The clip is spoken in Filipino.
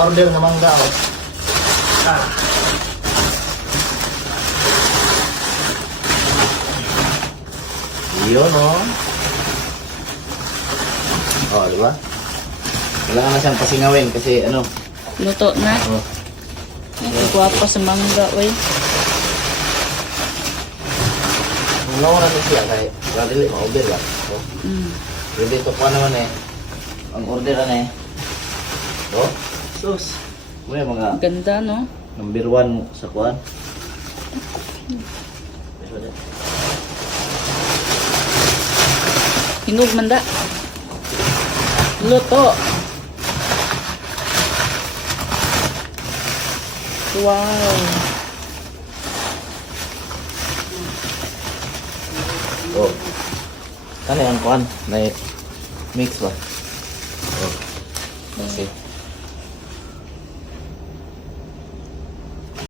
Order na mangga, oh. Ah. Yun, oh. Oh, di ba? Wala ka na siyang pasingawin kasi ano. Luto na. Oh. Nagwapa sa mangga, oy. Ano na ito siya kay Radili, ma-order ba? Oh. Pwede ito pa naman eh. Ang order na eh. Oh, sus. May mga Ganda, no? number 1 sa kuan. Hinog man da. Luto. Wow. Oh. Ano yung kuan? May mix ba?